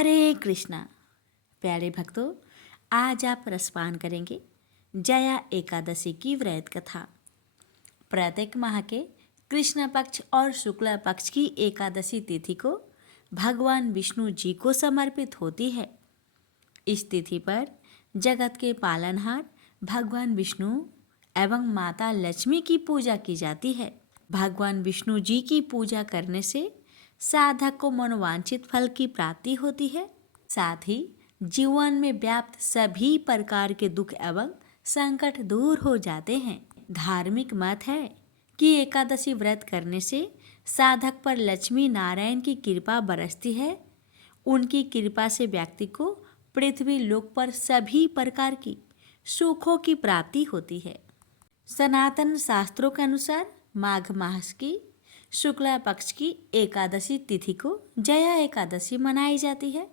हरे कृष्णा। प्यारे भक्तों, आज आप रसपान करेंगे जया एकादशी की व्रत कथा। प्रत्येक माह के कृष्ण पक्ष और शुक्ल पक्ष की एकादशी तिथि को भगवान विष्णु जी को समर्पित होती है। इस तिथि पर जगत के पालनहार भगवान विष्णु एवं माता लक्ष्मी की पूजा की जाती है। भगवान विष्णु जी की पूजा करने से साधक को मनोवांछित फल की प्राप्ति होती है। साथ ही जीवन में व्याप्त सभी प्रकार के दुख एवं संकट दूर हो जाते हैं। धार्मिक मत है कि एकादशी व्रत करने से साधक पर लक्ष्मी नारायण की कृपा बरसती है। उनकी कृपा से व्यक्ति को पृथ्वी लोक पर सभी प्रकार की सुखों की प्राप्ति होती है। सनातन शास्त्रों के अनुसार माघ मास की शुक्ला पक्ष की एकादशी तिथि को जया एकादशी मनाई जाती है।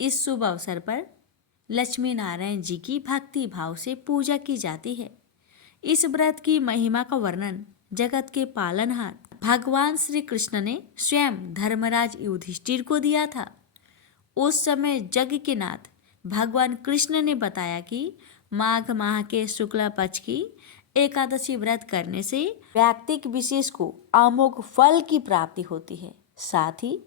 इस शुभ अवसर पर लक्ष्मी नारायण जी की भक्ति भाव से पूजा की जाती है। इस व्रत की महिमा का वर्णन जगत के पालनहार भगवान श्री कृष्ण ने स्वयं धर्मराज युधिष्ठिर को दिया था। उस समय जग के नाथ भगवान कृष्ण ने बताया कि माघ माह के शुक्ला पक्ष की एकादशी व्रत करने से व्यक्ति विशेष को अमोघ फल की प्राप्ति होती है। साथ ही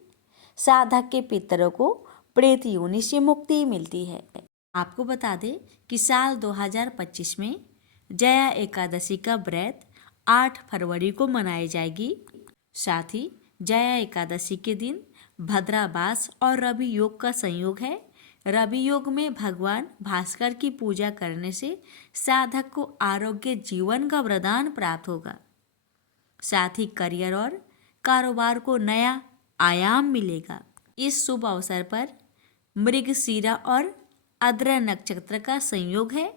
साधक के पितरों को प्रेत योनि से मुक्ति मिलती है। आपको बता दें कि साल 2025 में जया एकादशी का व्रत 8 फरवरी को मनाई जाएगी। साथ ही जया एकादशी के दिन भद्राबास और रवि योग का संयोग है। रवि योग में भगवान भास्कर की पूजा करने से साधक को आरोग्य जीवन का वरदान प्राप्त होगा। साथ ही करियर और कारोबार को नया आयाम मिलेगा। इस शुभ अवसर पर मृगशिरा और आद्रा नक्षत्र का संयोग है।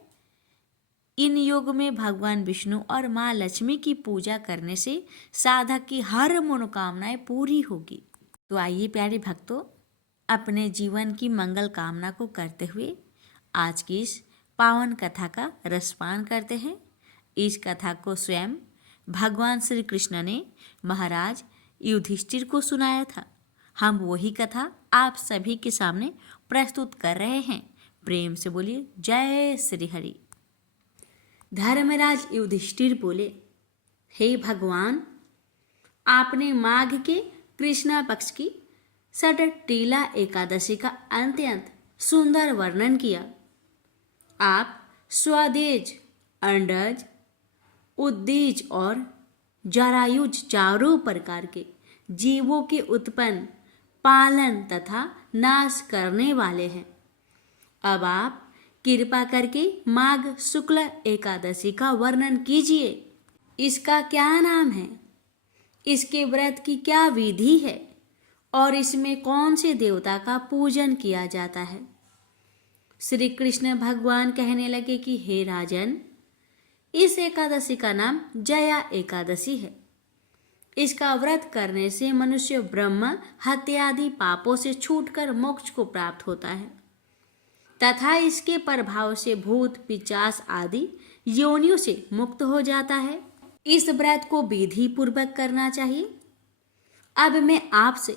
इन योग में भगवान विष्णु और माँ लक्ष्मी की पूजा करने से साधक की हर मनोकामनाएं पूरी होगी। तो आइए प्यारे भक्तों, अपने जीवन की मंगल कामना को करते हुए आज की इस पावन कथा का रसपान करते हैं। इस कथा को स्वयं भगवान श्री कृष्ण ने महाराज युधिष्ठिर को सुनाया था। हम वही कथा आप सभी के सामने प्रस्तुत कर रहे हैं। प्रेम से बोलिए जय श्री हरि। धर्मराज युधिष्ठिर बोले, हे भगवान, आपने माघ के कृष्णा पक्ष की षटटिला एकादशी का अत्यंत सुंदर वर्णन किया। आप स्वदेज, अंडज, उद्दीज और जरायुज चारों प्रकार के जीवों के उत्पन्न, पालन तथा नाश करने वाले हैं। अब आप कृपा करके माघ शुक्ल एकादशी का वर्णन कीजिए। इसका क्या नाम है, इसके व्रत की क्या विधि है और इसमें कौन से देवता का पूजन किया जाता है। श्री कृष्ण भगवान कहने लगे कि हे राजन, इस एकादशी का नाम जया एकादशी है। इसका व्रत करने से मनुष्य ब्रह्म हत्या आदि पापों से छूटकर मोक्ष को प्राप्त होता है तथा इसके प्रभाव से भूत पिशाच आदि योनियों से मुक्त हो जाता है। इस व्रत को विधि पूर्वक करना चाहिए। अब मैं आपसे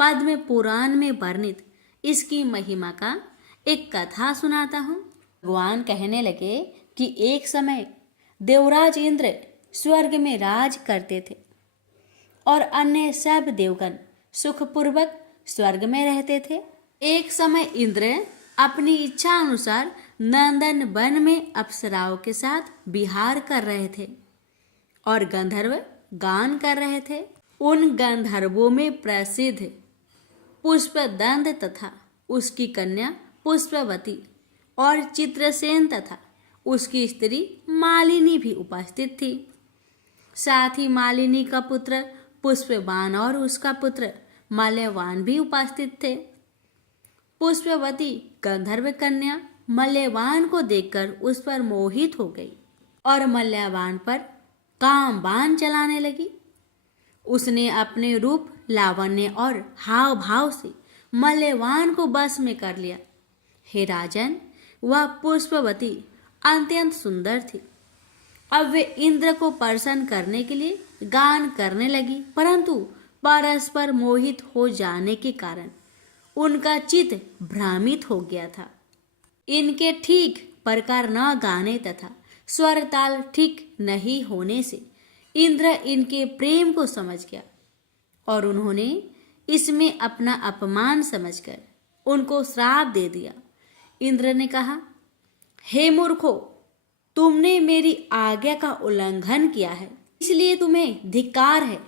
पद्म पुराण में वर्णित इसकी महिमा का एक कथा सुनाता हूँ। भगवान कहने लगे कि एक समय देवराज इंद्र स्वर्ग में राज करते थे और अन्य सब देवगण सुखपूर्वक स्वर्ग में रहते थे। एक समय इंद्र अपनी इच्छा अनुसार नंदन वन में अप्सराओं के साथ विहार कर रहे थे और गंधर्व गान कर रहे थे। उन गंधर्वों में प्रसिद्ध पुष्पदंत तथा उसकी कन्या पुष्पवती और चित्रसेन तथा उसकी स्त्री मालिनी भी उपस्थित थी। साथ ही मालिनी का पुत्र पुष्पवान और उसका पुत्र मल्यवान भी उपस्थित थे। पुष्पवती गंधर्व कन्या मल्यवान को देखकर उस पर मोहित हो गई और मल्यवान पर काम बाण चलाने लगी। उसने अपने रूप, लावण्य और हाव भाव से मल्यवान को बस में कर लिया। हे राजन, वह पुष्पवती अत्यंत सुंदर थी। अब वे इंद्र को प्रसन्न करने के लिए गान करने लगी, परंतु परस्पर मोहित हो जाने के कारण उनका चित्त भ्रमित हो गया था। इनके ठीक प्रकार न गाने तथा स्वर ताल ठीक नहीं होने से इंद्र इनके प्रेम को समझ गया और उन्होंने इसमें अपना अपमान समझकर उनको श्राप दे दिया। इंद्र ने कहा, हे मूर्खो, तुमने मेरी आज्ञा का उल्लंघन किया है, इसलिए तुम्हें धिक्कार है।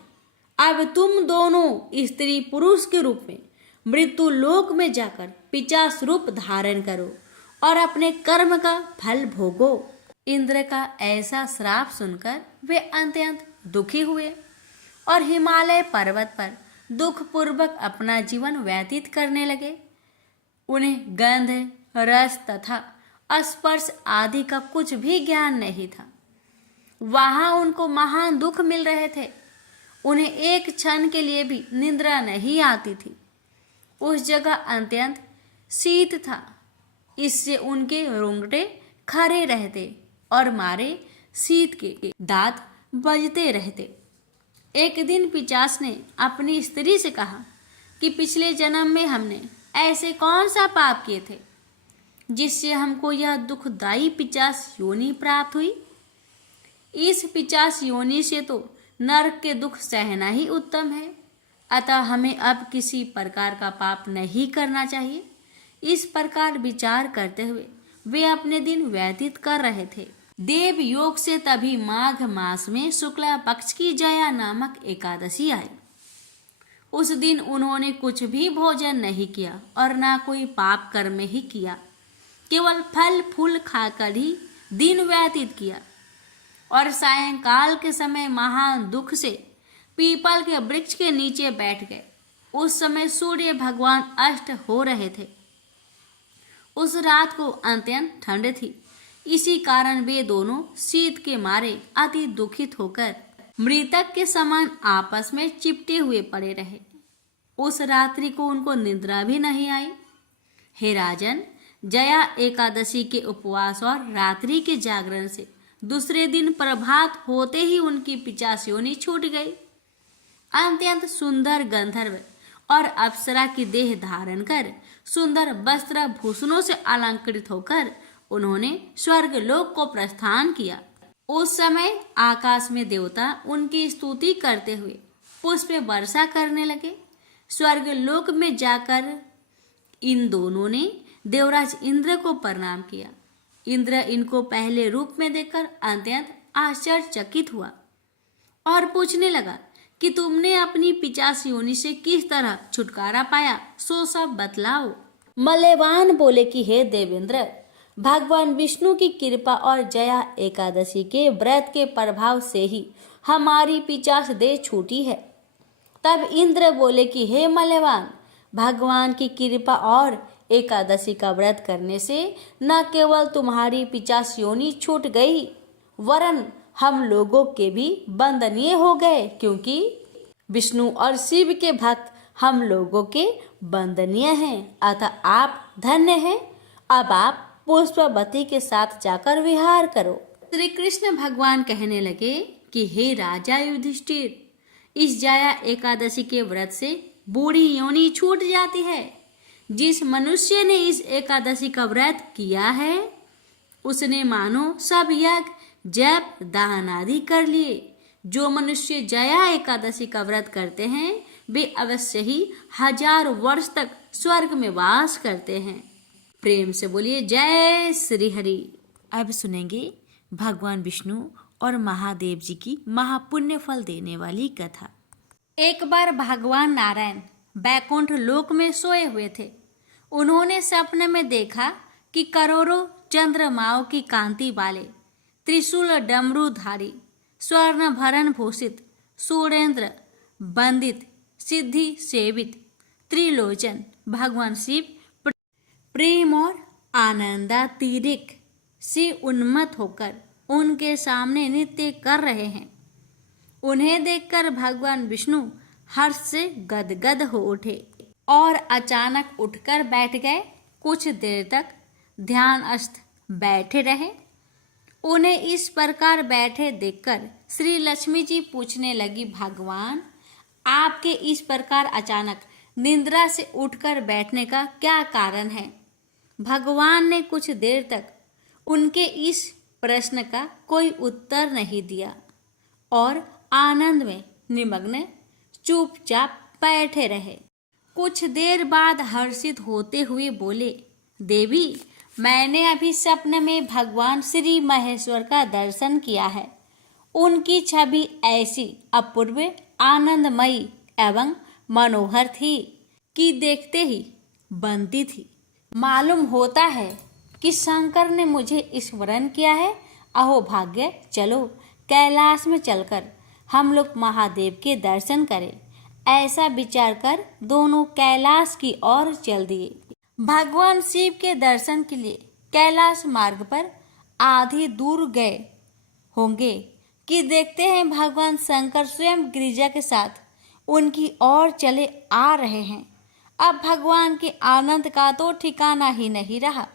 अब तुम दोनों स्त्री पुरुष के रूप में मृत्यु लोक में जाकर पिशाच रूप धारण करो और अपने कर्म का फल भोगो। इंद्र का ऐसा श्राप सुनकर वे अत्यंत दुखी हुए और हिमालय पर्वत पर दुख पूर्वक अपना जीवन व्यतीत करने लगे। उन्हें गंध, रस तथा स्पर्श आदि का कुछ भी ज्ञान नहीं था। वहां उनको महान दुख मिल रहे थे। उन्हें एक क्षण के लिए भी निद्रा नहीं आती थी। उस जगह अत्यंत शीत था, इससे उनके रोंगटे खड़े रहते और मारे शीत के दांत बजते रहते। एक दिन पिशाच ने अपनी स्त्री से कहा कि पिछले जन्म में हमने ऐसे कौन सा पाप किए थे जिससे हमको यह दुखदायी पिशाच योनि प्राप्त हुई। इस पिशाच योनि से तो नरक के दुख सहना ही उत्तम है, अतः हमें अब किसी प्रकार का पाप नहीं करना चाहिए। इस प्रकार विचार करते हुए वे अपने दिन व्यतीत कर रहे थे। देव योग से तभी माघ मास में शुक्ला पक्ष की जया नामक एकादशी आई। उस दिन उन्होंने कुछ भी भोजन नहीं किया और ना कोई पाप कर्म ही किया, केवल फल फूल खाकर ही दिन व्यतीत किया और सायंकाल के समय महान दुख से पीपल के वृक्ष के नीचे बैठ गए। उस समय सूर्य भगवान अस्त हो रहे थे। उस रात को अत्यंत ठंड थी, इसी कारण वे दोनों शीत के मारे अति दुखित होकर मृतक के समान आपस में चिपटे हुए पड़े रहे। उस रात्रि को उनको निद्रा भी नहीं आई। हे राजन, जया एकादशी के उपवास और रात्रि के जागरण से दूसरे दिन प्रभात होते ही उनकी पिशाच योनि छूट गई। अत्यंत सुंदर गंधर्व और अप्सरा की देह धारण कर सुंदर वस्त्र भूषणों से अलंकृत होकर उन्होंने स्वर्ग लोक को प्रस्थान किया। उस समय आकाश में देवता उनकी स्तुति करते हुए पुष्प वर्षा करने लगे। स्वर्ग लोक में जाकर इन दोनों ने देवराज इंद्र को प्रणाम किया। इंद्र इनको पहले रूप में देखकर अत्यंत आश्चर्यचकित हुआ और पूछने लगा कि तुमने अपनी पिशाच योनि से किस तरह छुटकारा पाया, सो सब बतलाओ। मल्यवान बोले कि हे देवेंद्र, भगवान विष्णु की कृपा और जया एकादशी के व्रत के प्रभाव से ही हमारी पिशाच देह छूटी है। तब इंद्र बोले कि हे मल्यवान, भगवान की कृपा और एकादशी का व्रत करने से न केवल तुम्हारी पिशाच योनि छूट गई, वरन हम लोगों के भी वंदनीय हो गए, क्योंकि विष्णु और शिव के भक्त हम लोगों के वंदनीय हैं। अतः आप धन्य हैं। अब आप पुष्पवती के साथ जाकर विहार करो। श्री कृष्ण भगवान कहने लगे कि हे राजा युधिष्ठिर, इस जया एकादशी के व्रत से बूढ़ी योनि छूट जाती है। जिस मनुष्य ने इस एकादशी का व्रत किया है उसने मानो सब यज्ञ जप दान आदि कर लिए। जो मनुष्य जया एकादशी का व्रत करते हैं वे अवश्य ही 1000 वर्ष तक स्वर्ग में वास करते हैं। प्रेम से बोलिए जय श्री हरि। अब सुनेंगे भगवान विष्णु और महादेव जी की महापुण्य फल देने वाली कथा। एक बार भगवान नारायण बैकुंठ लोक में सोए हुए थे। उन्होंने सपने में देखा कि करोड़ों चंद्रमाओं की कांति वाले त्रिशूल डमरूधारी स्वर्ण भरण भूषित सूर्येंद्र वंदित सिद्धि सेवित त्रिलोचन भगवान शिव प्रेम और आनंदातिरिक्त से उन्मत्त होकर उनके सामने नृत्य कर रहे हैं। उन्हें देखकर भगवान विष्णु हर्ष से गदगद हो उठे और अचानक उठकर बैठ गए। कुछ देर तक ध्यानस्थ बैठे रहे। उन्हें इस प्रकार बैठे देखकर श्री लक्ष्मी जी पूछने लगी, भगवान आपके इस प्रकार अचानक निद्रा से उठकर बैठने का क्या कारण है? भगवान ने कुछ देर तक उनके इस प्रश्न का कोई उत्तर नहीं दिया और आनंद में निमग्न चुपचाप बैठे रहे। कुछ देर बाद हर्षित होते हुए बोले, देवी, मैंने अभी स्वप्न में भगवान श्री महेश्वर का दर्शन किया है। उनकी छवि ऐसी अपूर्व, आनंदमयी एवं मनोहर थी कि देखते ही बनती थी। मालूम होता है कि शंकर ने मुझे स्मरण किया है। अहो भाग्य, चलो कैलाश में चलकर हम लोग महादेव के दर्शन करें। ऐसा विचार कर दोनों कैलाश की ओर चल दिए। भगवान शिव के दर्शन के लिए कैलाश मार्ग पर आधी दूर गए होंगे कि देखते हैं भगवान शंकर स्वयं गिरिजा के साथ उनकी ओर चले आ रहे हैं। अब भगवान के आनंद का तो ठिकाना ही नहीं रहा,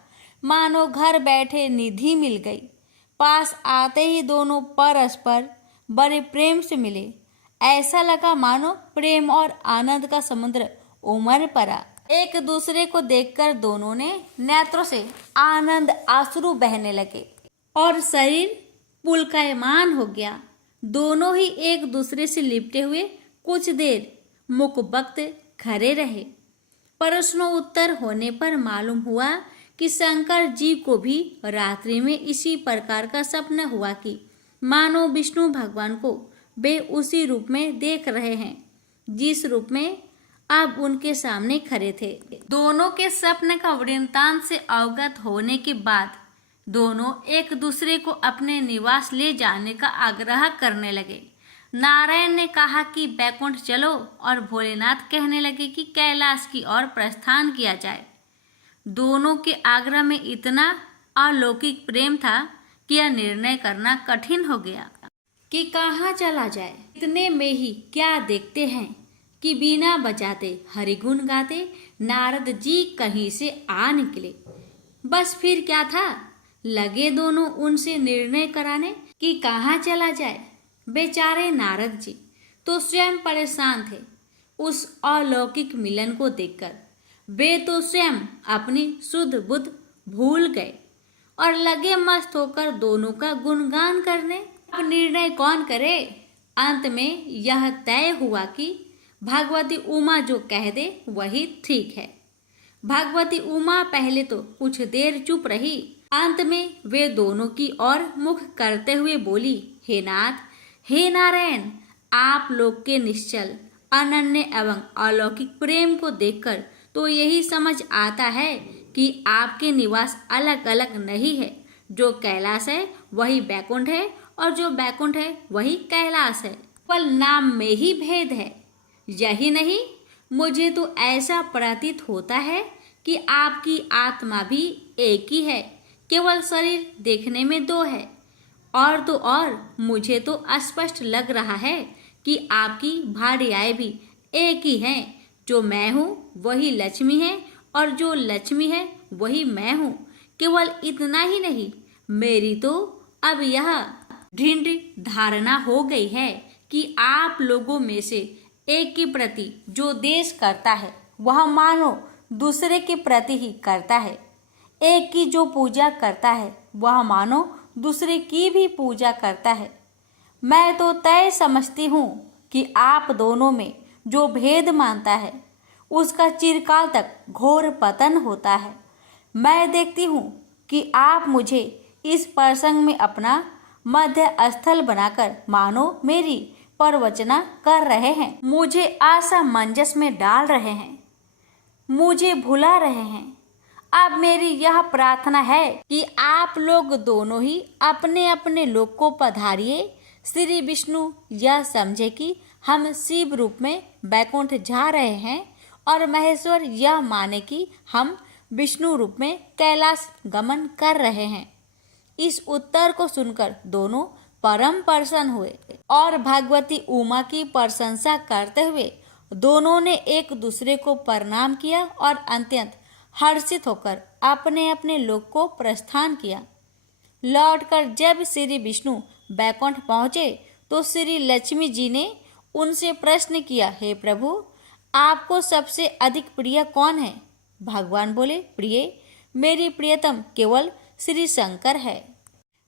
मानो घर बैठे निधि मिल गई। पास आते ही दोनों परस्पर बड़े प्रेम से मिले। ऐसा लगा मानो प्रेम और आनंद का समुद्र उमड़ पड़ा। एक दूसरे को देखकर दोनों ने नेत्रों से आनंद आंसू बहने लगे और शरीर पुलकायमान हो गया। दोनों ही एक दूसरे से लिपटे हुए कुछ देर मुखबख्त खड़े रहे। प्रश्नों उत्तर होने पर मालूम हुआ कि शंकर जी को भी रात्रि में इसी प्रकार का सपना हुआ कि मानो विष्णु भगवान को वे उसी रूप में देख रहे हैं जिस रूप में अब उनके सामने खड़े थे। दोनों के स्वप्न का वृत्तांत से अवगत होने के बाद दोनों एक दूसरे को अपने निवास ले जाने का आग्रह करने लगे। नारायण ने कहा कि बैकुंठ चलो और भोलेनाथ कहने लगे कि कैलाश की ओर प्रस्थान किया जाए। दोनों के आग्रह में इतना अलौकिक प्रेम था कि यह निर्णय करना कठिन हो गया कि कहाँ चला जाए। इतने में ही क्या देखते हैं कि बीना बजाते हरिगुण गाते नारद जी कहीं से आ निकले। बस फिर क्या था, लगे दोनों उनसे निर्णय कराने कि कहाँ चला जाए। बेचारे नारद जी तो स्वयं परेशान थे उस अलौकिक मिलन को देखकर। वे तो स्वयं अपनी शुद्ध बुद्ध भूल गए और लगे मस्त होकर दोनों का गुणगान करने। अब निर्णय कौन करे? अंत में यह तय हुआ कि भगवती उमा जो कह दे वही ठीक है। भगवती उमा पहले तो कुछ देर चुप रही, अंत में वे दोनों की ओर मुख करते हुए बोली, हे नाथ, हे नारायण, आप लोग के निश्चल अनन्य एवं अलौकिक प्रेम को देखकर तो यही समझ आता है कि आपके निवास अलग अलग नहीं है। जो कैलाश है वही बैकुंठ है और जो बैकुंठ है वही कैलाश है। केवल नाम में ही भेद है। यही नहीं, मुझे तो ऐसा प्रतीत होता है कि आपकी आत्मा भी एक ही है, केवल शरीर देखने में दो है। और तो और मुझे तो स्पष्ट लग रहा है कि आपकी भार्याएं भी एक ही हैं। जो मैं हूँ वही लक्ष्मी है और जो लक्ष्मी है वही मैं हूँ। केवल इतना ही नहीं, मेरी तो अब यह दृढ़ धारणा हो गई है कि आप लोगों में से एक के प्रति जो देश करता है वह मानो दूसरे के प्रति ही करता है। एक की जो पूजा करता है वह मानो दूसरे की भी पूजा करता है। मैं तो तय समझती हूँ कि आप दोनों में जो भेद मानता है उसका चिरकाल तक घोर पतन होता है। मैं देखती हूँ कि आप मुझे इस प्रसंग में अपना मध्य स्थल बनाकर मानो मेरी प्रवचना कर रहे हैं, मुझे असमंजस में डाल रहे हैं, मुझे भुला रहे हैं। अब मेरी यह प्रार्थना है कि आप लोग दोनों ही अपने अपने लोक को पधारिए। श्री विष्णु यह समझे कि हम शिव रूप में बैकुंठ जा रहे हैं और महेश्वर यह माने कि हम विष्णु रूप में कैलाश गमन कर रहे हैं। इस उत्तर को सुनकर दोनों परम प्रसन्न हुए और भगवती उमा की प्रशंसा करते हुए दोनों ने एक दूसरे को प्रणाम किया और अत्यंत हर्षित होकर अपने अपने लोक को प्रस्थान किया। लौटकर जब श्री विष्णु बैकुंठ पहुँचे तो श्री लक्ष्मी जी ने उनसे प्रश्न किया, हे प्रभु, आपको सबसे अधिक प्रिय कौन है? भगवान बोले, प्रिय, मेरी प्रियतम केवल श्री शंकर है।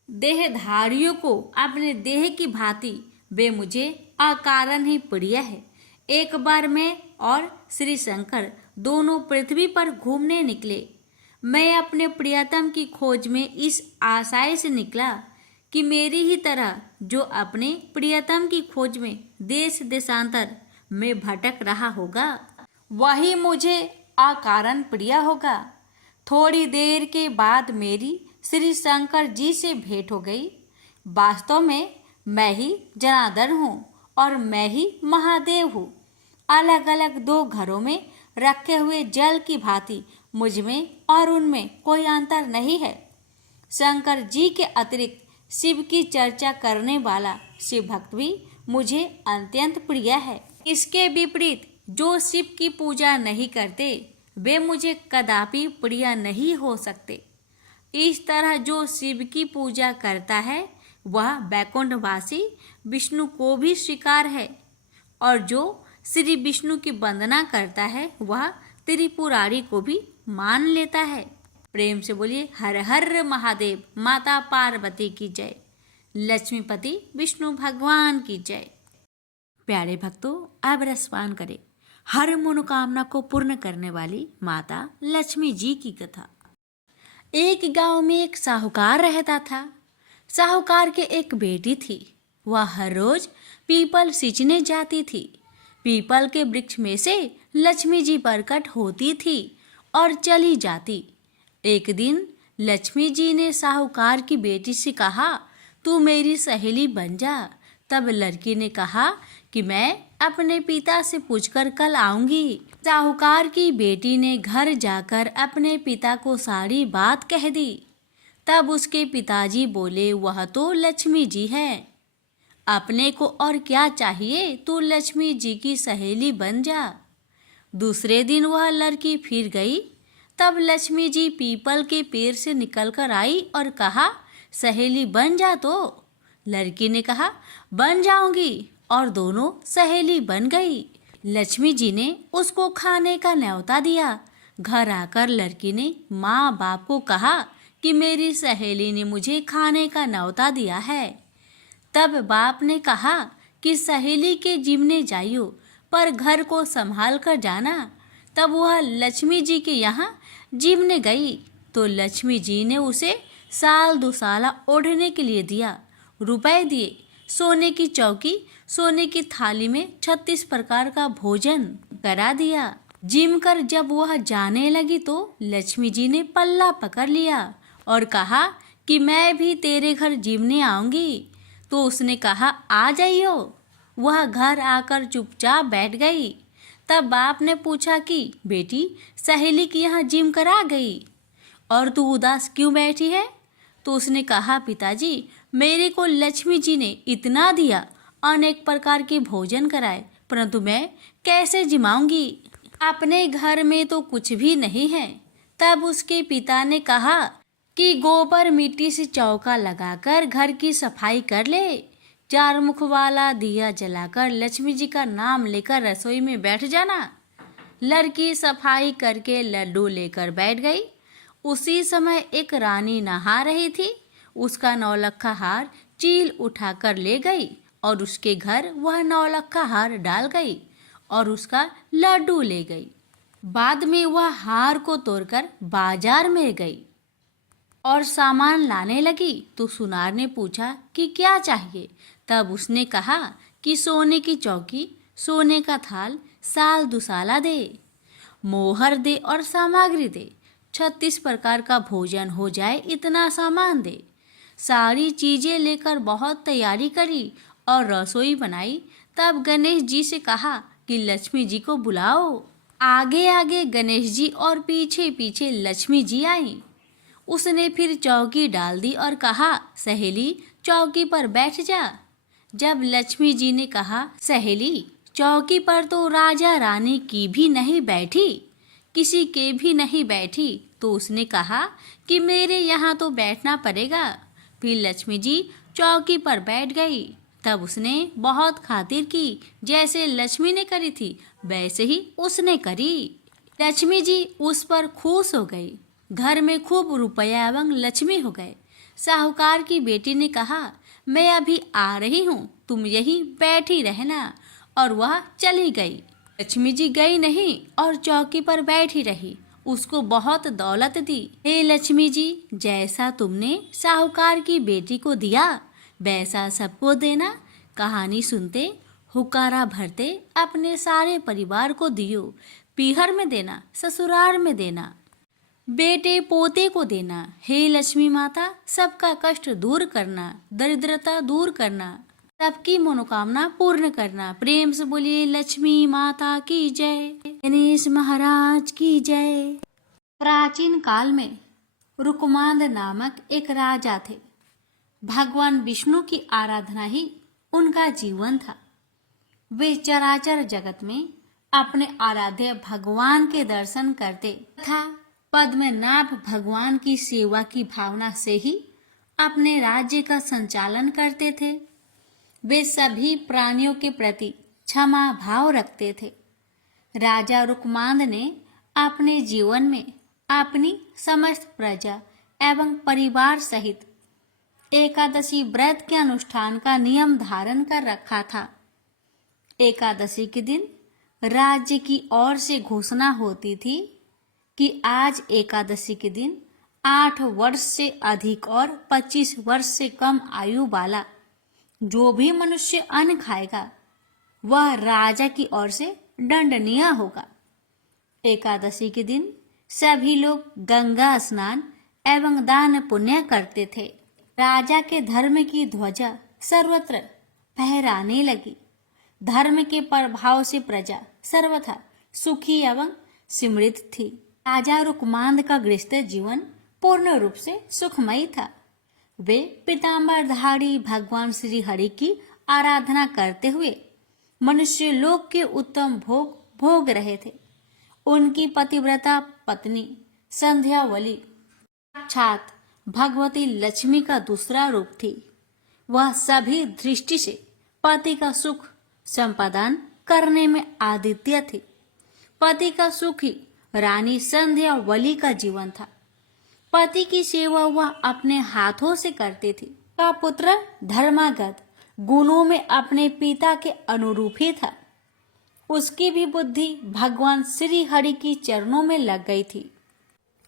देहधारियों को अपने देह की भांति वे मुझे अकारण ही प्रिय है। एक बार मैं और श्री शंकर दोनों पृथ्वी पर घूमने निकले। मैं अपने प्रियतम की खोज में इस आशय से निकला कि मेरी ही तरह जो अपने प्रियतम की खोज में देश देशांतर में भटक रहा होगा, वही मुझे अकारण प्रिय होगा। थोड़ी देर के बाद मेरी श्री शंकर जी से भेंट हो गई। वास्तव में मैं ही जनार्दन हूँ और मैं ही महादेव हूँ। अलग अलग दो घरों में रखे हुए जल की भांति मुझ में और उनमें कोई अंतर नहीं है। शंकर जी के अतिरिक्त शिव की चर्चा करने वाला शिव भक्त भी मुझे अत्यंत प्रिय है। इसके विपरीत जो शिव की पूजा नहीं करते वे मुझे कदापि प्रिय नहीं हो सकते। इस तरह जो शिव की पूजा करता है वह वैकुंठवासी विष्णु को भी स्वीकार है, और जो श्री विष्णु की वंदना करता है वह त्रिपुरारी को भी मान लेता है। प्रेम से बोलिए हर हर महादेव। माता पार्वती की जय। लक्ष्मीपति विष्णु भगवान की जय। प्यारे भक्तों, अब रसपान करें हर मनोकामना को पूर्ण करने वाली माता लक्ष्मी जी की कथा। एक गांव में एक साहूकार रहता था। साहूकार के एक बेटी थी। वह हर रोज पीपल सींचने जाती थी। पीपल के वृक्ष में से लक्ष्मी जी प्रकट होती थी और चली जाती। एक दिन लक्ष्मी जी ने साहूकार की बेटी से कहा, तू मेरी सहेली बन जा। तब लड़की ने कहा कि मैं अपने पिता से पूछकर कल आऊंगी। साहूकार की बेटी ने घर जाकर अपने पिता को सारी बात कह दी। तब उसके पिताजी बोले, वह तो लक्ष्मी जी है, अपने को और क्या चाहिए, तू लक्ष्मी जी की सहेली बन जा। दूसरे दिन वह लड़की फिर गई। तब लक्ष्मी जी पीपल के पेड़ से निकलकर आई और कहा, सहेली बन जा। तो लड़की ने कहा, बन जाऊंगी, और दोनों सहेली बन गई। लक्ष्मी जी ने उसको खाने का न्योता दिया। घर आकर लड़की ने माँ बाप को कहा कि मेरी सहेली ने मुझे खाने का न्योता दिया है। तब बाप ने कहा कि सहेली के जिमने जाइयो, पर घर को संभाल कर जाना। तब वह लक्ष्मी जी के यहाँ जिमने गई तो लक्ष्मी जी ने उसे साल दुसाला ओढ़ने के लिए दिया, रुपए दिए, सोने की चौकी, सोने की थाली में 36 प्रकार का भोजन करा दिया। जिम कर जब वह जाने लगी तो लक्ष्मी जी ने पल्ला पकड़ लिया और कहा कि मैं भी तेरे घर जिमने आऊंगी। तो उसने कहा, आ जाइयो। वह घर आकर चुपचाप बैठ गई। तब बाप ने पूछा कि बेटी, सहेली की यहाँ जिम करा गई और तू उदास क्यों बैठी है? तो उसने कहा, पिताजी, मेरे को लक्ष्मी जी ने इतना दिया, अनेक प्रकार के भोजन कराए, परंतु मैं कैसे जिमाऊंगी? अपने घर में तो कुछ भी नहीं है। तब उसके पिता ने कहा कि गोबर मिट्टी से चौका लगाकर घर की सफाई कर ले। 4 मुख वाला दिया जलाकर लक्ष्मी जी का नाम लेकर रसोई में बैठ जाना। लड़की सफाई करके लड्डू लेकर बैठ गई। उसी समय एक रानी नहा रही थी। उसका नौलखा हार चील उठाकर ले गई और उसके घर वह नौलखा हार डाल गई और उसका लड्डू ले गई। बाद में वह हार को तोड़कर बाजार में गई और सामान लाने लगी तो सुनार ने पूछा कि क्या चाहिए? तब उसने कहा कि सोने की चौकी, सोने का थाल, साल दुसाला दे, मोहर दे और सामग्री दे। 36 प्रकार का भोजन हो जाए इतना सामान दे। सारी चीजें लेकर बहुत तैयारी करी और रसोई बनाई। तब गणेश जी से कहा कि लक्ष्मी जी को बुलाओ। आगे आगे गणेश जी और पीछे पीछे लक्ष्मी जी आई। उसने फिर चौकी डाल दी और कहा, सहेली चौकी पर बैठ जा। जब लक्ष्मी जी ने कहा, सहेली चौकी पर तो राजा रानी की भी नहीं बैठी, किसी के भी नहीं बैठी, तो उसने कहा कि मेरे यहाँ तो बैठना पड़ेगा। फिर लक्ष्मी जी चौकी पर बैठ गई। तब उसने बहुत खातिर की, जैसे लक्ष्मी ने करी थी वैसे ही उसने करी। लक्ष्मी जी उस पर खुश हो गई। घर में खूब रुपया एवं लक्ष्मी हो गए। साहूकार की बेटी ने कहा, मैं अभी आ रही हूँ, तुम यहीं बैठी रहना। और वह चली गई। लक्ष्मी जी गई नहीं और चौकी पर बैठी रही। उसको बहुत दौलत दी। हे लक्ष्मी जी, जैसा तुमने साहूकार की बेटी को दिया वैसा सबको देना। कहानी सुनते हुकारा भरते अपने सारे परिवार को दियो। पीहर में देना, ससुराल में देना, बेटे पोते को देना। हे लक्ष्मी माता, सबका कष्ट दूर करना, दरिद्रता दूर करना, सबकी मनोकामना पूर्ण करना। प्रेम से बोलिए लक्ष्मी माता की जय, गणेश महाराज की जय। प्राचीन काल में रुकमांद नामक एक राजा थे। भगवान विष्णु की आराधना ही उनका जीवन था। वे चराचर जगत में अपने आराध्य भगवान के दर्शन करते तथा पद्मनाभ भगवान की सेवा की भावना से ही अपने राज्य का संचालन करते थे। वे सभी प्राणियों के प्रति क्षमा भाव रखते थे। राजा रुकमांद ने अपने जीवन में अपनी समस्त प्रजा एवं परिवार सहित एकादशी व्रत के अनुष्ठान का नियम धारण कर रखा था। एकादशी के दिन राज्य की ओर से घोषणा होती थी कि आज एकादशी के दिन 8 वर्ष से अधिक और 25 वर्ष से कम आयु वाला जो भी मनुष्य अन्न खाएगा वह राजा की ओर से दंडनीय होगा। एकादशी के दिन सभी लोग गंगा स्नान एवं दान पुण्य करते थे। राजा के धर्म की ध्वजा सर्वत्र फहराने लगी। धर्म के प्रभाव से प्रजा सर्वथा सुखी एवं समृद्ध थी। राजा रुकमांद का गृहस्थ जीवन पूर्ण रूप से सुखमयी था। वे पीताम्बरधारी भगवान श्री हरि की आराधना करते हुए मनुष्य लोक के उत्तम भोग भोग रहे थे। उनकी पतिव्रता पत्नी संध्यावली साक्षात भगवती लक्ष्मी का दूसरा रूप थी। वह सभी दृष्टि से पति का सुख संपादन करने में आदित्य थी। पति का सुख ही रानी संध्यावली का जीवन था। पति की सेवा वह अपने हाथों से करती थी। का पुत्र धर्मागत गुणों में अपने पिता के अनुरूप ही था। उसकी भी बुद्धि भगवान श्री हरि की चरणों में लग गई थी।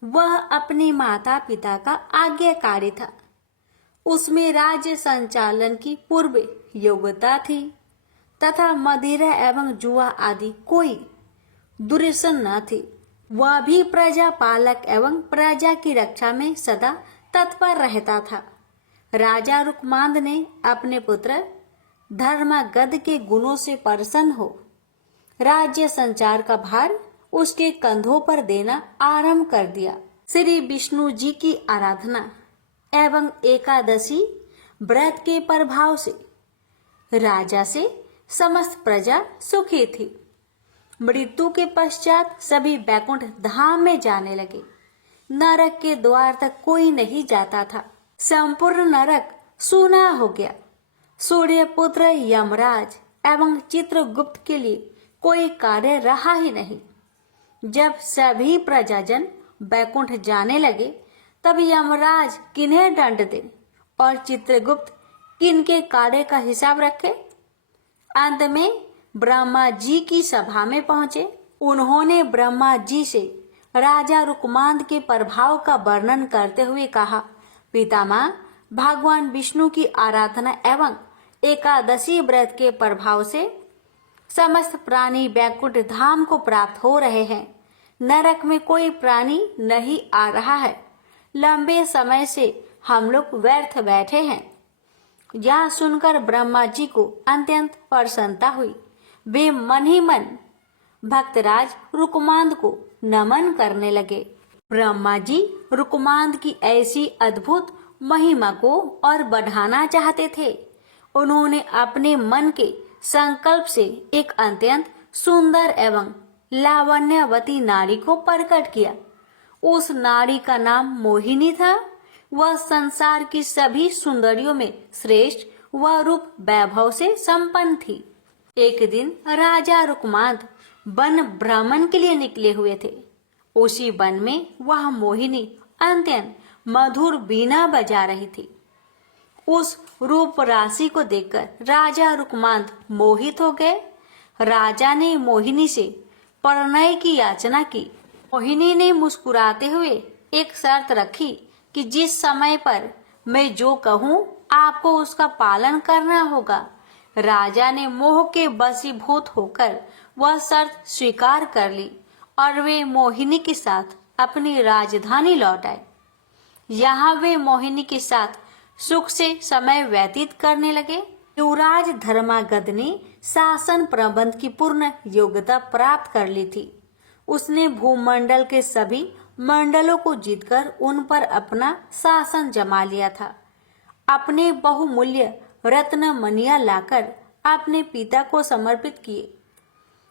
वह अपने माता पिता का आज्ञाकारी था। उसमें राज्य संचालन की पूर्व योग्यता थी तथा मदिरा एवं जुआ आदि कोई दुर्व्यसन न थी। वह भी प्रजा पालक एवं प्रजा की रक्षा में सदा तत्पर रहता था। राजा रुकमांद ने अपने पुत्र धर्मागध के गुणों से प्रसन्न हो राज्य संचार का भार उसके कंधों पर देना आरंभ कर दिया। श्री विष्णु जी की आराधना एवं एकादशी व्रत के प्रभाव से राजा से समस्त प्रजा सुखी थी। मृत्यु के पश्चात सभी बैकुंठ धाम में जाने लगे। नरक के द्वार तक कोई नहीं जाता था। संपूर्ण नरक सूना हो गया। सूर्यपुत्र यमराज एवं चित्रगुप्त के लिए कोई कार्य रहा ही नहीं। जब सभी प्रजाजन बैकुंठ जाने लगे तब यमराज किन्हें दंड दे और चित्रगुप्त किनके कार्य का हिसाब रखे। अंत में ब्रह्मा जी की सभा में पहुंचे। उन्होंने ब्रह्मा जी से राजा रुकमांद के प्रभाव का वर्णन करते हुए कहा, पितामह, भगवान विष्णु की आराधना एवं एकादशी व्रत के प्रभाव से समस्त प्राणी बैकुंठ धाम को प्राप्त हो रहे हैं। नरक में कोई प्राणी नहीं आ रहा है। लंबे समय से हम लोग व्यर्थ बैठे हैं। यह सुनकर ब्रह्मा जी को अत्यंत प्रसन्नता हुई। वे मन ही मन भक्तराज रुकमांद को नमन करने लगे। ब्रह्मा जी रुकमांद की ऐसी अद्भुत महिमा को और बढ़ाना चाहते थे। उन्होंने अपने मन के संकल्प से एक अत्यंत सुंदर एवं लावण्यवती नारी को प्रकट किया। उस नारी का नाम मोहिनी था। वह संसार की सभी सुंदरियों में श्रेष्ठ व रूप वैभव से संपन्न थी। एक दिन राजा रुकमांद वन भ्रमण के लिए निकले हुए थे। उसी वन में वह मोहिनी अत्यंत मधुर बीना बजा रही थी। उस रूप राशि को देखकर राजा रुकमांद मोहित हो गए। राजा ने मोहिनी से परिणय की याचना की। मोहिनी ने मुस्कुराते हुए एक शर्त रखी कि जिस समय पर मैं जो कहूँ आपको उसका पालन करना होगा। राजा ने मोह के वशीभूत होकर वह शर्त स्वीकार कर ली और वे मोहिनी के साथ अपनी राजधानी लौट आए। यहाँ वे मोहिनी के साथ सुख से समय व्यतीत करने लगे। युवराज धर्मागध ने शासन प्रबंध की पूर्ण योग्यता प्राप्त कर ली थी। उसने भूमंडल के सभी मंडलों को जीतकर उन पर अपना शासन जमा लिया था। अपने बहुमूल्य रत्न मणियां लाकर अपने पिता को समर्पित किए।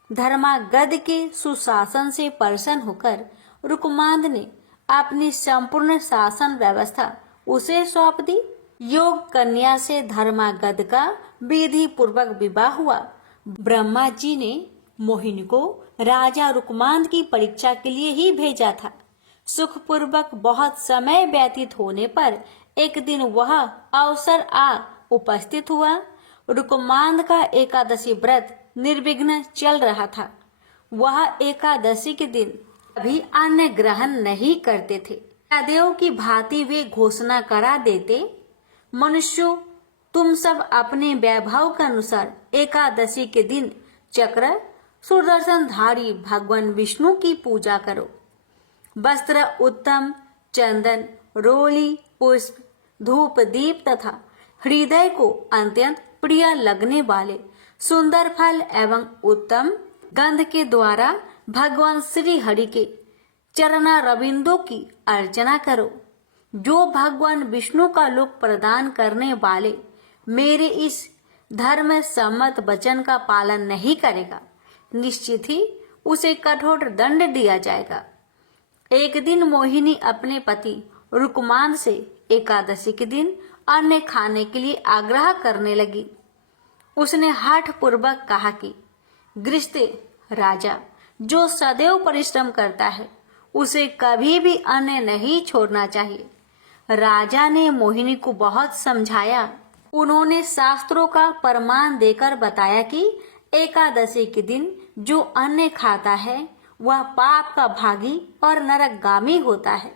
धर्मागध के सुशासन से प्रसन्न होकर रुकमांद ने अपनी संपूर्ण शासन व्यवस्था उसे सौंप दी। योग कन्या से धर्मागध का विधि पूर्वक विवाह हुआ। ब्रह्मा जी ने मोहिनी को राजा रुकमांद की परीक्षा के लिए ही भेजा था। सुखपूर्वक बहुत समय व्यतीत होने पर एक दिन वह अवसर आ उपस्थित हुआ। रुकमांद का एकादशी व्रत निर्विघ्न चल रहा था। वह एकादशी के दिन कभी अन्न ग्रहण नहीं करते थे। देव की भांति वे घोषणा करा देते, मनुष्यों, तुम सब अपने वैभव के अनुसार एकादशी के दिन चक्र सुदर्शनधारी भगवान विष्णु की पूजा करो। वस्त्र उत्तम, चंदन, रोली, पुष्प, धूप, दीप तथा हृदय को अत्यंत प्रिय लगने वाले सुंदर फल एवं उत्तम गंध के द्वारा भगवान श्री हरि के चरणारविंदों की अर्चना करो। जो भगवान विष्णु का लोक प्रदान करने वाले मेरे इस धर्म सम्मत वचन का पालन नहीं करेगा, निश्चित ही उसे कठोर दंड दिया जाएगा। एक दिन मोहिनी अपने पति रुकमांद से एकादशी के दिन अन्न खाने के लिए आग्रह करने लगी। उसने हठ पूर्वक कहा कि गृहस्थ राजा जो सदैव परिश्रम करता है उसे कभी भी अन्न नहीं छोड़ना चाहिए। राजा ने मोहिनी को बहुत समझाया। उन्होंने शास्त्रों का प्रमाण देकर बताया कि एकादशी के दिन जो अन्न खाता है वह पाप का भागी और नरकगामी होता है।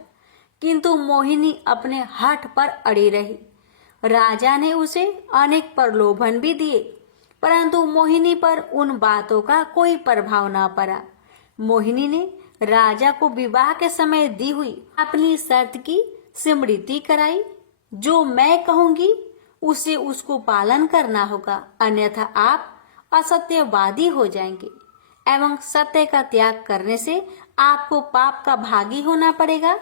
किंतु मोहिनी अपने हठ पर अड़ी रही। राजा ने उसे अनेक प्रलोभन भी दिए, परंतु मोहिनी पर उन बातों का कोई प्रभाव न पड़ा। मोहिनी ने राजा को विवाह के समय दी हुई अपनी शर्त की स्मृति कराई। जो मैं कहूंगी उसे उसको पालन करना होगा, अन्यथा आप असत्यवादी हो जाएंगे एवं सत्य का त्याग करने से आपको पाप का भागी होना पड़ेगा।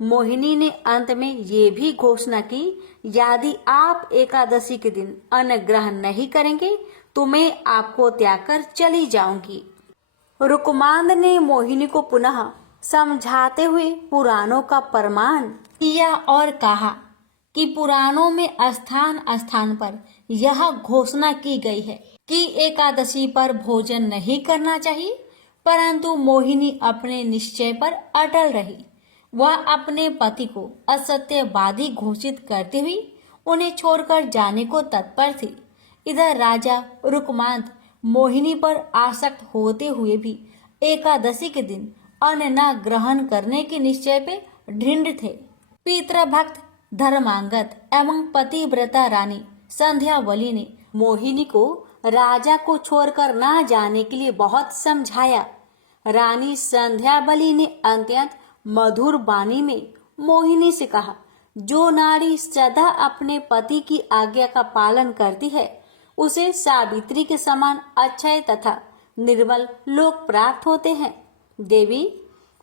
मोहिनी ने अंत में ये भी घोषणा की, यदि आप एकादशी के दिन अन्न ग्रहण नहीं करेंगे तो मैं आपको त्याग कर चली जाऊंगी। रुकमांद ने मोहिनी को पुनः समझाते हुए पुराणों का प्रमाण किया और कहा कि पुराणों में स्थान स्थान पर यह घोषणा की गई है कि एकादशी पर भोजन नहीं करना चाहिए, परंतु मोहिनी अपने निश्चय पर अटल रही। वह अपने पति को असत्यवादी घोषित करते हुए उन्हें छोड़कर जाने को तत्पर थी। इधर राजा रुकमांद मोहिनी पर आसक्त होते हुए भी एकादशी के दिन अन्न न ग्रहण करने के निश्चय पे दृढ़ थे। पितृभक्त धर्मांगद एवं पतिव्रता रानी संध्यावली ने मोहिनी को राजा को छोड़कर न जाने के लिए बहुत समझाया। रानी संध्यावली ने अत्यंत मधुर वाणी में मोहिनी से कहा, जो नारी सदा अपने पति की आज्ञा का पालन करती है उसे सावित्री के समान अक्षय तथा निर्मल लोक प्राप्त होते हैं। देवी,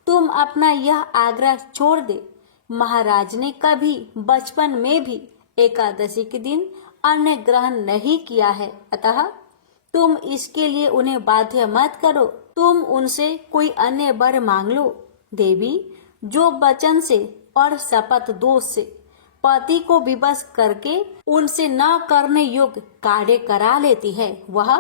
तुम अपना यह आग्रह छोड़ दे। महाराज ने कभी बचपन में भी एकादशी के दिन अन्न ग्रहण नहीं किया है, अतः तुम इसके लिए उन्हें बाध्य मत करो। तुम उनसे कोई अन्य वर मांग लो। देवी, जो वचन से और शपथ दोष से पति को विवश करके उनसे न करने योग्य कार्य करा लेती है, वह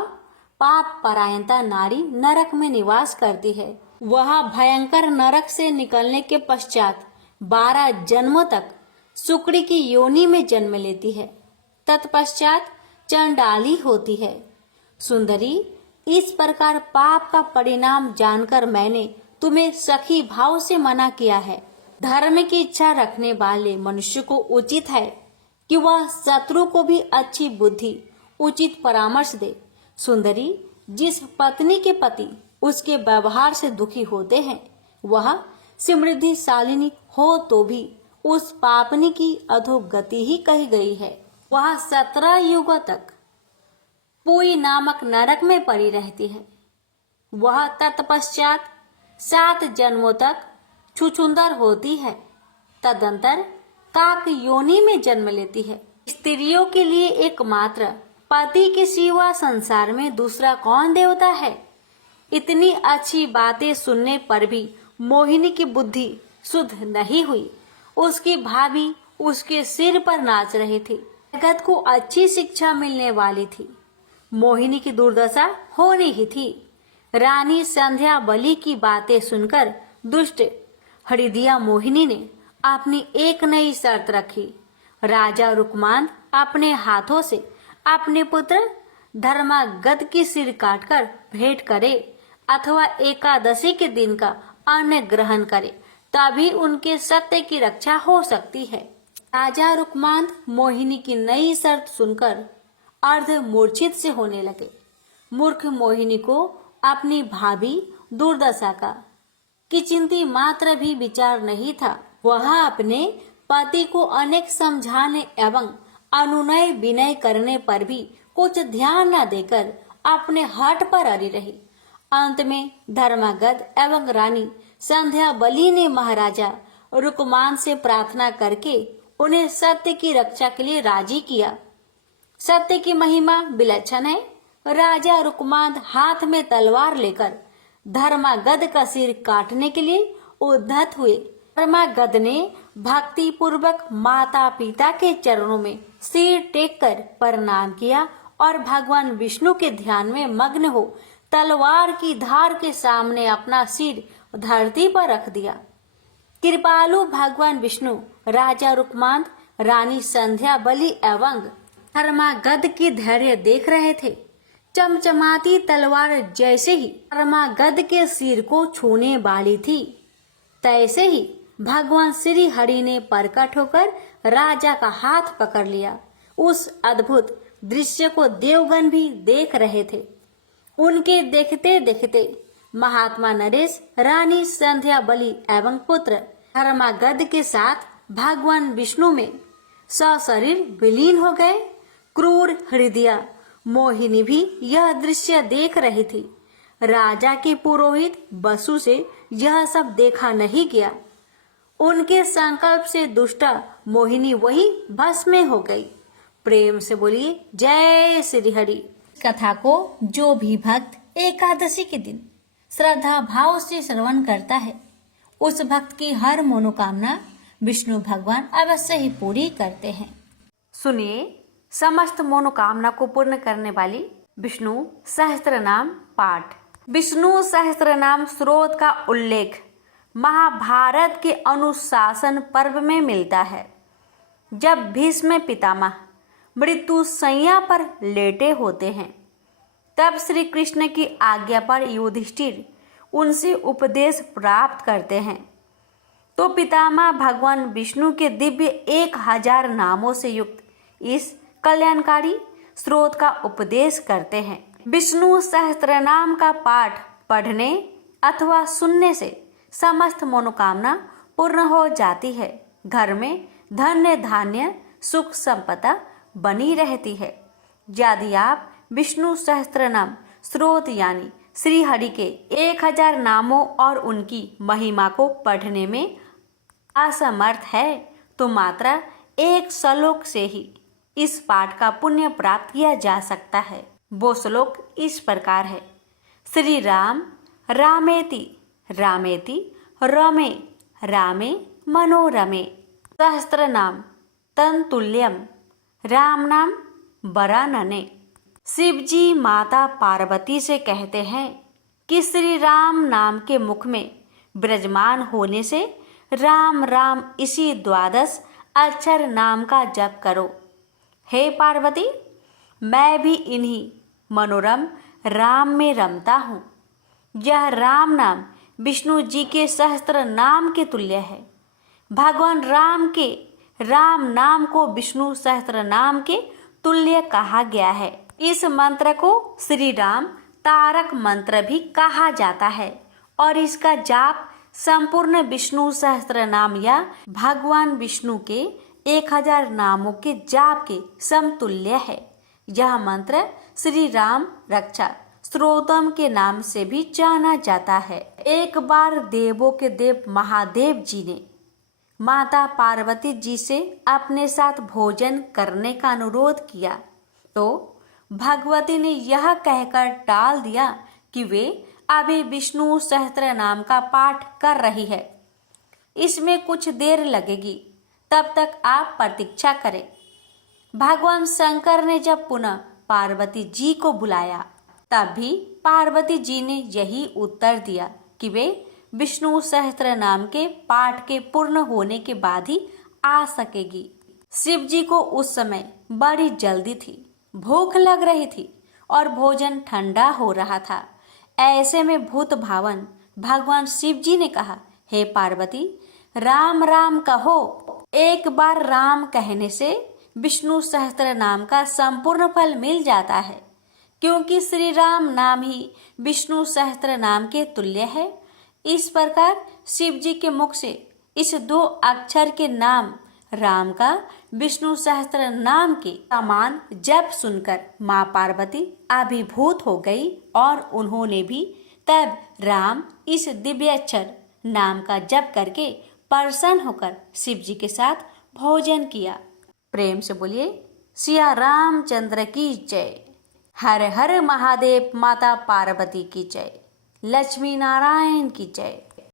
पाप परायणता नारी नरक में निवास करती है। वह भयंकर नरक से निकलने के पश्चात 12 जन्मों तक सुकड़ी की योनि में जन्म लेती है। तत्पश्चात चंडाली होती है। सुंदरी, इस प्रकार पाप का परिणाम जानकर मैंने तुम्हें सखी भाव से मना किया है। धर्म की इच्छा रखने वाले मनुष्य को उचित है कि वह शत्रु को भी अच्छी बुद्धि, उचित परामर्श दे। सुंदरी, जिस पत्नी के पति उसके व्यवहार से दुखी होते हैं, वह समृद्धिशालिनी हो तो भी उस पापनी की अधोगति ही कही गई है। वह 17 युगों तक पुई नामक नरक में पड़ी रहती है। वह तत्पश्चात 7 जन्मों तक छुछुंदर होती है। तदंतर काक योनि में जन्म लेती है। स्त्रियों के लिए एकमात्र पति के सिवा संसार में दूसरा कौन देवता है? इतनी अच्छी बातें सुनने पर भी मोहिनी की बुद्धि शुद्ध नहीं हुई। उसकी भाभी उसके सिर पर नाच रही थी। जगत को अच्छी शिक्षा मिलने वाली थी। मोहिनी की दुर्दशा होनी ही थी। रानी संध्या बलि की बातें सुनकर दुष्ट हरिदिया मोहिनी ने अपनी एक नई शर्त रखी। राजा रुकमांद अपने हाथों से अपने पुत्र धर्मागध की सिर काटकर भेंट करे अथवा एकादशी के दिन का अन्न ग्रहण करे, तभी उनके सत्य की रक्षा हो सकती है। राजा रुकमांद मोहिनी की नई शर्त सुनकर अर्ध मूर्छित से होने लगे। मूर्ख मोहिनी को अपनी भाभी दुर्दशा का किंचित मात्र भी विचार नहीं था। वह अपने पति को अनेक समझाने एवं अनुनय विनय करने पर भी कुछ ध्यान न देकर अपने हठ पर अड़ी रही। अंत में धर्मागध एवं रानी संध्या बलि ने महाराजा रुकमान से प्रार्थना करके उन्हें सत्य की रक्षा के लिए राजी किया। सत्य की महिमा विलक्षण है। राजा रुकमांद हाथ में तलवार लेकर धर्मागध का सिर काटने के लिए उद्धत हुए। धर्मागध ने भक्ति पूर्वक माता पिता के चरणों में सिर टेककर प्रणाम किया और भगवान विष्णु के ध्यान में मग्न हो तलवार की धार के सामने अपना सिर धरती पर रख दिया। कृपालु भगवान विष्णु राजा रुकमांद, रानी संध्या बलि एवं धर्मागध की धैर्य देख रहे थे। चमचमाती तलवार जैसे ही धर्मागध के सिर को छूने वाली थी, तैसे ही भगवान श्री हरि ने प्रकट होकर राजा का हाथ पकड़ लिया। उस अद्भुत दृश्य को देवगण भी देख रहे थे। उनके देखते देखते महात्मा नरेश, रानी संध्या बलि एवं पुत्र धर्मागध के साथ भगवान विष्णु में सशरीर विलीन हो गए। क्रूर हृदया मोहिनी भी यह दृश्य देख रही थी। राजा के पुरोहित बसु से यह सब देखा नहीं गया। उनके संकल्प से दुष्टा मोहिनी वही भस्म में हो गई। प्रेम से बोलिए जय श्री हरि। कथा को जो भी भक्त एकादशी के दिन श्रद्धा भाव से श्रवण करता है, उस भक्त की हर मनोकामना विष्णु भगवान अवश्य ही पूरी करते हैं। सुनिए समस्त मनोकामना को पूर्ण करने वाली विष्णु सहस्त्र नाम पाठ। विष्णु सहस्त्र नाम स्रोत का उल्लेख महाभारत के अनुशासन पर्व में मिलता है। जब भीष्म पितामह मृत्यु शैया पर लेटे होते हैं, तब श्री कृष्ण की आज्ञा पर युधिष्ठिर उनसे उपदेश प्राप्त करते हैं, तो पितामह भगवान विष्णु के दिव्य 1000 नामों से युक्त इस कल्याणकारी स्रोत का उपदेश करते हैं। विष्णु सहस्त्र नाम का पाठ पढ़ने अथवा सुनने से समस्त मनोकामना पूर्ण हो जाती है। घर में धन्य धान्य सुख संपदा बनी रहती है। यदि आप विष्णु सहस्त्र नाम स्रोत यानी श्री हरि के 1000 नामों और उनकी महिमा को पढ़ने में असमर्थ है, तो मात्र एक श्लोक से ही इस पाठ का पुण्य प्राप्त किया जा सकता है। वो श्लोक इस प्रकार है। श्री राम रामेति रामेति रमे रामे मनोरमे सहस्त्र नाम तन तुल्यम राम नाम वरानने। शिव जी माता पार्वती से कहते हैं कि श्री राम नाम के मुख में विराजमान होने से राम राम इसी 12 अक्षर नाम का जप करो। हे पार्वती, मैं भी इन्हीं मनोरम राम में रमता हूँ। यह राम नाम विष्णु जी के सहस्त्र नाम के तुल्य है। भगवान राम के राम नाम को विष्णु सहस्त्र नाम के तुल्य कहा गया है। इस मंत्र को श्री राम तारक मंत्र भी कहा जाता है और इसका जाप संपूर्ण विष्णु सहस्त्र नाम या भगवान विष्णु के 1000 नामों के जाप के समतुल्य है। यह मंत्र श्री राम रक्षा स्तोत्रम के नाम से भी जाना जाता है। एक बार देवों के देव महादेव जी ने माता पार्वती जी से अपने साथ भोजन करने का अनुरोध किया तो भगवती ने यह कहकर टाल दिया कि वे अभी विष्णु सहस्त्र नाम का पाठ कर रही है, इसमें कुछ देर लगेगी, तब तक आप प्रतीक्षा करें। भगवान शंकर ने जब पुनः पार्वती जी को बुलाया तब भी पार्वती जी ने यही उत्तर दिया कि वे विष्णु सहस्त्र नाम के पाठ के पूर्ण होने के बाद ही आ सकेगी। शिव जी को उस समय बड़ी जल्दी थी, भूख लग रही थी और भोजन ठंडा हो रहा था। ऐसे में भूत भावन भगवान शिव जी ने कहा, हे पार्वती, राम राम कहो। एक बार राम कहने से विष्णु सहस्त्र नाम का संपूर्ण फल मिल जाता है, क्योंकि श्री राम नाम ही विष्णु सहस्त्र नाम के तुल्य है। इस प्रकार शिव जी के मुख से इस 2 अक्षर के नाम राम का विष्णु सहस्त्र नाम के समान जप सुनकर माँ पार्वती अभिभूत हो गई और उन्होंने भी तब राम इस दिव्य अक्षर नाम का जप करके प्रसन्न होकर शिव जी के साथ भोजन किया। प्रेम से बोलिए सिया रामचंद्र की जय। हर हर महादेव, माता पार्वती की जय, लक्ष्मी नारायण की जय।